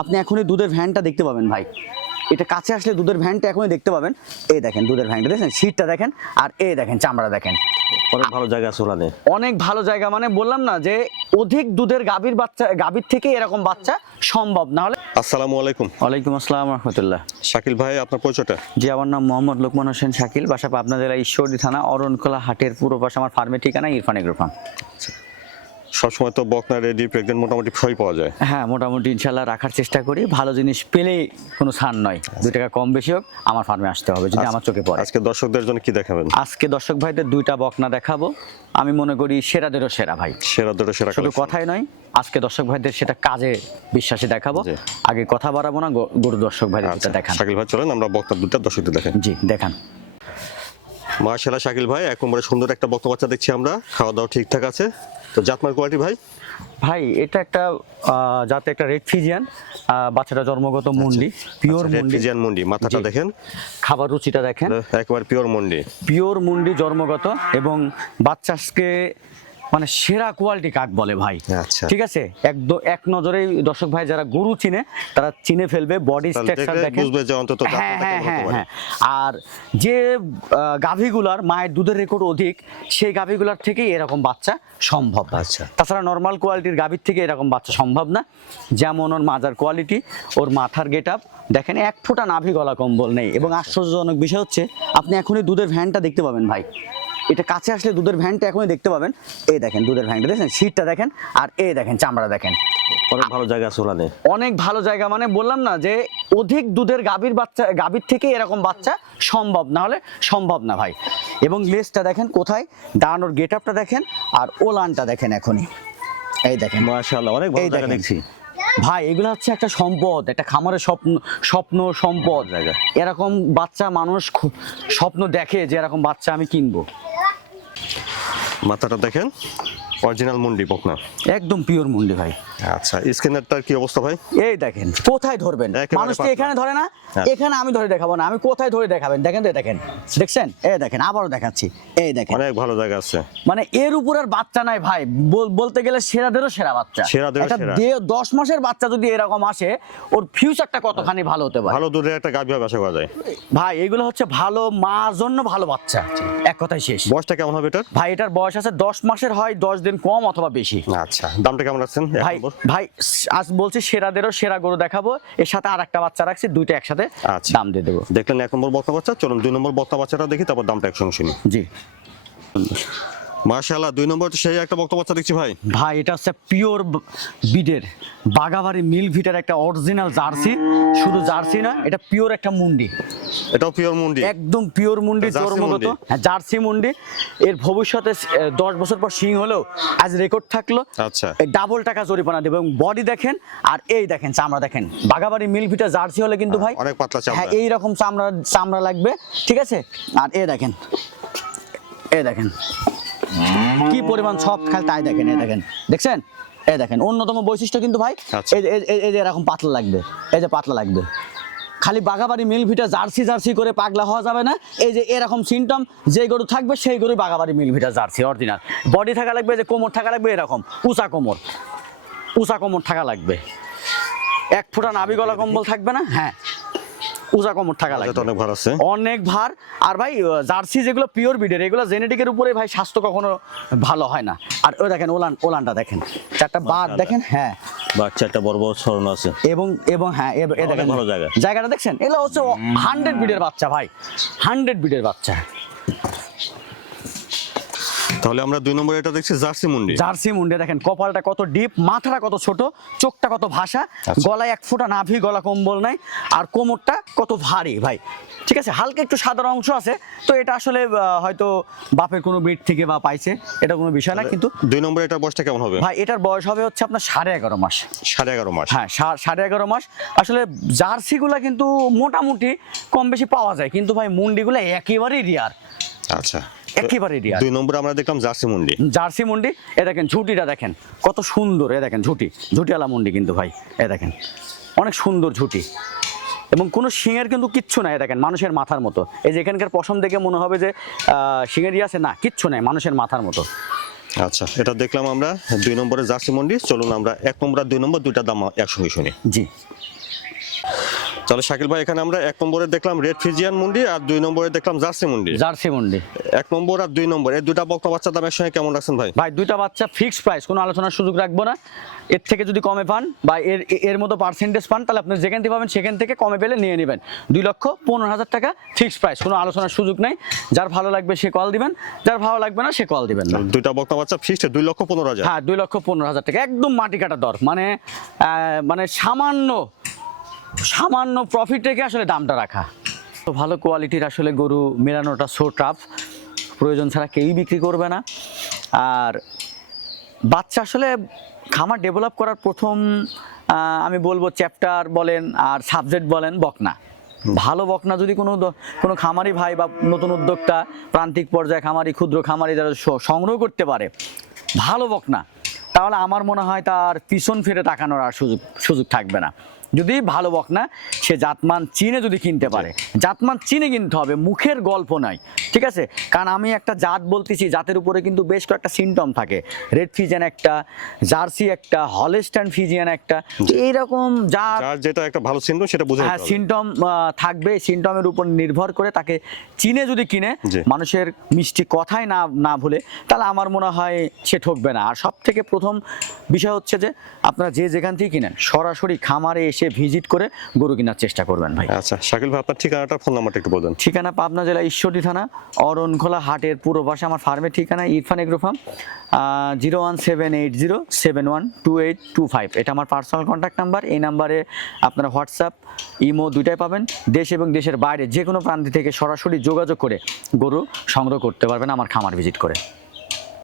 আপনি এখনই দুধের ভ্যানটা দেখতে পাবেন ভাই। এটা কাছে আসলে দুধের ভ্যানটা এখনই দেখতে পাবেন। এই দেখেন দুধের ভ্যানটা দেখেন, শীতটা দেখেন, আর এই দেখেন চামড়া দেখেন। অনেক ভালো জায়গা আছে ওখানে। অনেক ভালো জায়গা, মানে বললাম না যে অধিক দুধের গাভীর থেকে এরকম বাচ্চা সম্ভব না হলে। আসসালামু আলাইকুম। ওয়ালাইকুম আসসালাম রহমতুল্লাহ। শাকিল ভাই, আপনার পরিচয়টা? জি, আমার নাম মোহাম্মদ লোকমান হোসেন শাকিল, বাসা পাবনা জেলা ঈশ্বরদী থানা অরণখোলা হাটের পূর্ব পাশে আমার ফার্মের ঠিকানা ইরফান এগ্রো ফার্ম। সবসময় তো বকনা রেডি প্রেগনেন্ট মোটামুটি সবই পাওয়া যায়। হ্যাঁ, মোটামুটি ইনশাল্লাহ রাখার চেষ্টা করি। ভালো জিনিস পেলেই কোনো ছাড় নয়, 2 টাকা কম বেশি হোক আমার ফার্মে আসতে হবে যদি আমার চোখে পড়ে। আজকে দর্শকদের জন্য কি দেখাবেন? আজকে দর্শক ভাইদের 2টা বকনা দেখাবো। আমি মনে করি সেরাদেরও সেরা ভাই, সেরা দুটো সেরা শুধু collection। কথাই নয়, আজকে দর্শক ভাইদের সেটা কাজে বিশ্বাসী দেখাবো। জি। আগে কথা বাড়াবো না, গরু দর্শক ভাইদের আচ্ছা, দেখান। শাকিল ভাই চলেন আমরা বকনা দুটো দর্শকদের দেখাই। জি দেখান। মাশাআল্লাহ শাকিল ভাই, একবারে সুন্দর একটা বকনা বাচ্চা দেখছি আমরা। খাওয়া দাওয়া ঠিকঠাক আছে তো? জাতমান কোয়ালিটি ভাই? ভাই এটা একটা যাতে একটা রেড ফিজিয়ান, বাচ্চাটা জন্মগত মুন্ডি, পিওর রেড মুন্ডি। ফিজিয়ান মুন্ডি, মাথাটা জি। দেখেন, খাবার রুচিটা দেখেন, একবার পিওর মুন্ডি। পিওর মুন্ডি জন্মগত, এবং বাচ্চাকে মানে সেরা কোয়ালিটি কাক বলে ভাই। আচ্ছা। ঠিক আছে, একদম এক নজরেই দর্শক ভাই যারা গরু চিনে তারা চিনে ফেলবে। বডি স্ট্রাকচার দেখেন, বুঝবে যে অন্তত হ্যাঁ জাতমানটা হ্যাঁ কেমন হতে হ্যাঁ পারে। হ্যাঁ। আর যে গাভীগুলার মায়ের দুধের রেকর্ড অধিক, সেই গাভীগুলার থেকেই এরকম বাচ্চা সম্ভব। আচ্ছা। তাছাড়া নর্মাল কোয়ালিটির গাভীর থেকে এরকম বাচ্চা সম্ভব না। যেমন ওর মাজার কোয়ালিটি, ওর মাথার গেট আপ দেখেন, 1 ফোঁটা নাভি গলা কম্বল নেই। এবং আশ্চর্যজনক বিষয় হচ্ছে আপনি এখনই দুধের ভ্যানটা দেখতে পাবেন ভাই। এটা কাছে আসলে দুধের ভ্যানটা এখনই দেখতে পাবেন। এই দেখেন দুধের ভ্যানটা দেখেন, শীতটা দেখেন, আর এই দেখেন চামড়া দেখেন। অনেক ভালো জায়গা আছে ওখানে। অনেক ভালো জায়গা, মানে বললাম না যে অধিক দুধের গাভীর থেকে এরকম বাচ্চা সম্ভব না হলে সম্ভব না ভাই। এবং লেজটা দেখেন কোথায়, দাঁড়ানোর গেট আপটা দেখেন, আর ওলানটা দেখেন এখনই। এই দেখেন মাশাআল্লাহ, অনেক ভালো এই জায়গা দেখেন। দেখছি ভাই এগুলো হচ্ছে একটা সম্পদ, একটা খামারের স্বপ্ন সম্পদ জায়গা। এরকম বাচ্চা মানুষ খুব স্বপ্ন দেখে যে এরকম বাচ্চা আমি কিনবো। মাথাটা দেখেন, অরিজিনাল মুন্ডি বকনা। একদম পিওর মুন্ডি ভাই। আচ্ছা, স্কিনারটার কি অবস্থা ভাই? এই দেখেন, কোথায় ধরবেন? একেবারে মানুষ তো পাতলা। এখানে ধরে না, হ্যাঁ। এখানে আমি ধরে দেখাবো না, আমি কোথায় ধরে দেখাবেন? দেখেন তো, দেখেন, দেখছেন? এই দেখেন, আবারও দেখাচ্ছি, এই দেখেন। অনেক ভালো জায়গা আছে। মানে এর উপর আর বাচ্চা নাই ভাই, বলতে গেলে সেরাদেরও সেরা বাচ্চা। সেরাদেরও একটা সেরা। 10 মাসের বাচ্চা যদি এরকম আসে, ওর ফিউচারটা কতখানি ভালো হতে পারে। ভালো দুধের একটা গাভী হবে আশা করা যায়। ভাই এগুলো হচ্ছে ভালো মার জন্য ভালো বাচ্চা, এক কথায় শেষ। বয়সটা কেমন হবে এটার? ভাই এটার বয়স আছে 10 মাসের, হয় 10 দিন কম অথবা বেশি। আচ্ছা, দামটা কেমন রাখছেন? ভাই ভাই আজ বলছি সেরাদেরও সেরা গরু দেখাবো, এর সাথে আর একটা বাচ্চা রাখছি, 2টা একসাথে আচ্ছা। দাম দিয়ে দেবো। দেখলেন 1 নম্বর বকনা বাচ্চা, চলুন 2 নম্বর বকনা বাচ্চাটা দেখি, তারপর দামটা একসঙ্গে শুনি। জি মাশাআল্লাহ, 2 নম্বর তো সেই একটা বকনা বাচ্চা দেখছি ভাই। ভাই এটা হচ্ছে পিওর বিডের বাগাবাড়ি মিল ভিটার একটা অরিজিনাল জার্সি। শুধু জার্সি না, এটা পিওর একটা মুন্ডি, এটাও পিওর মুন্ডি। একদম পিওর মুন্ডি জার্সি জন্মগত। মুন্ডি। হ্যাঁ, জার্সি মুন্ডি। এর ভবিষ্যতে 10 বছর পর সিং হলেও আজ রেকর্ড থাকলো। আচ্ছা। এই ডাবল টাকা জরিমানা দেবে। এবং বডি দেখেন, আর এই দেখেন চামড়া দেখেন। বাগাবাড়ি মিল ভিটা জার্সি হলে কিন্তু ভাই অনেক পাতলা চামড়া। হ্যাঁ, এইরকম চামড়া লাগবে, ঠিক আছে? আর এই দেখেন, এই দেখেন কি পরিমাণ সব খাল, তাই দেখেন, এই দেখেন, দেখছেন? এই দেখেন অন্যতম বৈশিষ্ট্য কিন্তু ভাই, আচ্ছা। এই যে এরকম পাতলা লাগবে, এই যে পাতলা লাগবে। খালি বাগাবাড়ি মিল ভিটা জার্সি করে পাগলা হওয়া যাবে না। এই যে এরকম সিমটম যে গরু থাকবে সেই গরু বাগাবাড়ি মিল ভিটা জার্সি অরিজিনাল। বডি থাকা লাগবে, যে কোমর থাকা লাগবে এরকম উঁচা কোমর থাকা লাগবে। 1 ফোঁটা নাভি গলা কম্বল থাকবে না। হ্যাঁ, উঁচা কোমর থাকা লাগবে। এটা অনেক ভালো আছে। অনেক ভার। আর ভাই জার্সি যেগুলো পিওর ব্রিডের, এগুলো জেনেটিকের উপরে ভাই স্বাস্থ্য কখনো ভালো হয় না। আর ওই দেখেন ওলানটা দেখেন, 4টা বার দেখেন। হ্যাঁ, বাচ্চাটা বড় বড় ছড়ানো আছে। এবং হ্যাঁ, এ দেখেন ভালো জায়গা। জায়গাটা দেখছেন? এগুলো হচ্ছে 100 ব্রিডের বাচ্চা ভাই, 100 ব্রিডের বাচ্চা। তাহলে আমরা 2 নম্বরে এটা দেখছি জার্সি মুন্ডি। জার্সি মুন্ডি দেখেন, কপালটা কত ডিপ, মাথাটা কত ছোট, চোখটা কত ভাষা, গলায় 1 ফোঁটা নাভি গলা কম্বল নাই, আর কোমরটা কত ভারী ভাই। ঠিক আছে, হালকা একটু সাদা অংশ আছে, তো এটা আসলে হয়তো বাপের কোনো ব্রিড থেকে বা পাইছে, এটা কোনো বিষয় না। কিন্তু 2 নম্বরে এটার বয়সটা কেমন হবে? ভাই এটার বয়স হবে হচ্ছে আপনার 11.5 মাস। 11.5 মাস। হ্যাঁ, 11.5 মাস। আসলে জার্সিগুলা কিন্তু মোটামুটি কম বেশি পাওয়া যায়, কিন্তু ভাই মুন্ডিগুলো একেবারেই রিয়ার, আচ্ছা, একেবারে রিয়ার। 2 নম্বরে আমরা দেখলাম জার্সি মুন্ডি। জার্সি মুন্ডি। এ দেখেন ঝুটিটা দেখেন কত সুন্দর, এ দেখেন ঝুটিওয়ালা মুন্ডি কিন্তু ভাই, এ দেখেন অনেক সুন্দর ঝুটি, এবং কোনো শিঙের কিন্তু কিচ্ছু নাই। দেখেন মানুষের মাথার মতো, এই যে এখানকার পশম দেখে মনে হবে যে শিঙেরই আছে, না কিচ্ছু নাই, মানুষের মাথার মতো। আচ্ছা, এটা দেখলাম আমরা 2 নম্বরের জার্সি মন্ডি। চলুন আমরা 1 নম্বর আর 2 নম্বর দুইটা দাম একসঙ্গে শুনি। জি। তাহলে শাকিল ভাই, এখানে আমরা 1 নম্বরে দেখলাম রেড ফ্রিজিয়ান মুন্ডি আর 2 নম্বরে দেখলাম জার্সি মুন্ডি। জার্সি মুন্ডি 1 নম্বর আর 2 নম্বর এই দুইটা বকনা বাচ্চা দামের সঙ্গে কেমন রাখছেন ভাই? ভাই দুইটা বাচ্চা ফিক্সড প্রাইস, কোনো আলোচনার সুযোগ রাখবো না। এর থেকে যদি কমে পান বা এর মতো পার্সেন্টেজ পান, তাহলে আপনি যেখান থেকে পাবেন সেখান থেকে কমে পেলে নিয়ে নেবেন। 2,15,000 টাকা ফিক্সড প্রাইস, কোনো আলোচনার সুযোগ নেই। যার ভালো লাগবে সে কল দিবেন, যার ভালো লাগবে না সে কল দিবেন না। দুইটা বকনা বাচ্চা ফিক্সড 2,15,000। হ্যাঁ, 2,15,000 টাকা একদম মাটি কাটা দর, মানে সামান্য প্রফিট রেখে আসলে দামটা রাখা। তো ভালো কোয়ালিটির আসলে গরু মেলানোটা সো টাফ, প্রয়োজন ছাড়া কেউই বিক্রি করবে না। আর বাচ্চা আসলে খামার ডেভেলপ করার প্রথম আমি বলবো চ্যাপ্টার বলেন আর সাবজেক্ট বলেন বকনা। ভালো বকনা যদি কোনো খামারি ভাই বা নতুন উদ্যোক্তা, প্রান্তিক পর্যায়ে খামারি, ক্ষুদ্র খামারি যারা সংগ্রহ করতে পারে ভালো বকনা, তাহলে আমার মনে হয় তার পিছন ফিরে তাকানোর আর সুযোগ থাকবে না। যদি ভালো বকনা সে জাতমান চিনে যদি কিনতে পারে, জাতমান চিনে কিনতে হবে, মুখের গল্প নয়, ঠিক আছে? কারণ আমি একটা জাত বলতেছি, জাতের উপরে কিন্তু বেশ কয়েকটা সিমটম থাকে। রেড ফিজিয়ান একটা, জার্সি একটা, হলস্টাইন ফিজিয়ান একটা, এইরকম জাত যেটা একটা ভালো সিমটম সেটা বুঝে হ্যাঁ সিমটম থাকবে। সিমটমের উপর নির্ভর করে তাকে চিনে যদি কিনে, মানুষের মিষ্টি কথাই না ভুলে, তাহলে আমার মনে হয় সে ঠকবে না। আর সব থেকে প্রথম বিষয় হচ্ছে যে আপনারা যেখান থেকে কিনেন সরাসরি খামারে এসে ভিজিট করে গরু কেনার চেষ্টা করবেন ভাই। আচ্ছা শাকিল ভাই, আপনার ঠিকানাটা, ফোন নাম্বারটা একটু বলুন। ঠিকানা পাবনা জেলা ঈশ্বরদী থানা অরণখোলা হাটের পূর্ব পাশে আমার ফার্মের ঠিকানা, ইরফান এগ্রো ফার্ম। 01780712825, এটা আমার পার্সোনাল কন্ট্যাক্ট নাম্বার। এই নাম্বারে আপনারা হোয়াটসঅ্যাপ, ইমো দুইটাই পাবেন। দেশ এবং দেশের বাইরে যে কোনো প্রান্ত থেকে সরাসরি যোগাযোগ করে গরু সংগ্রহ করতে পারবেন আমার খামার ভিজিট করে।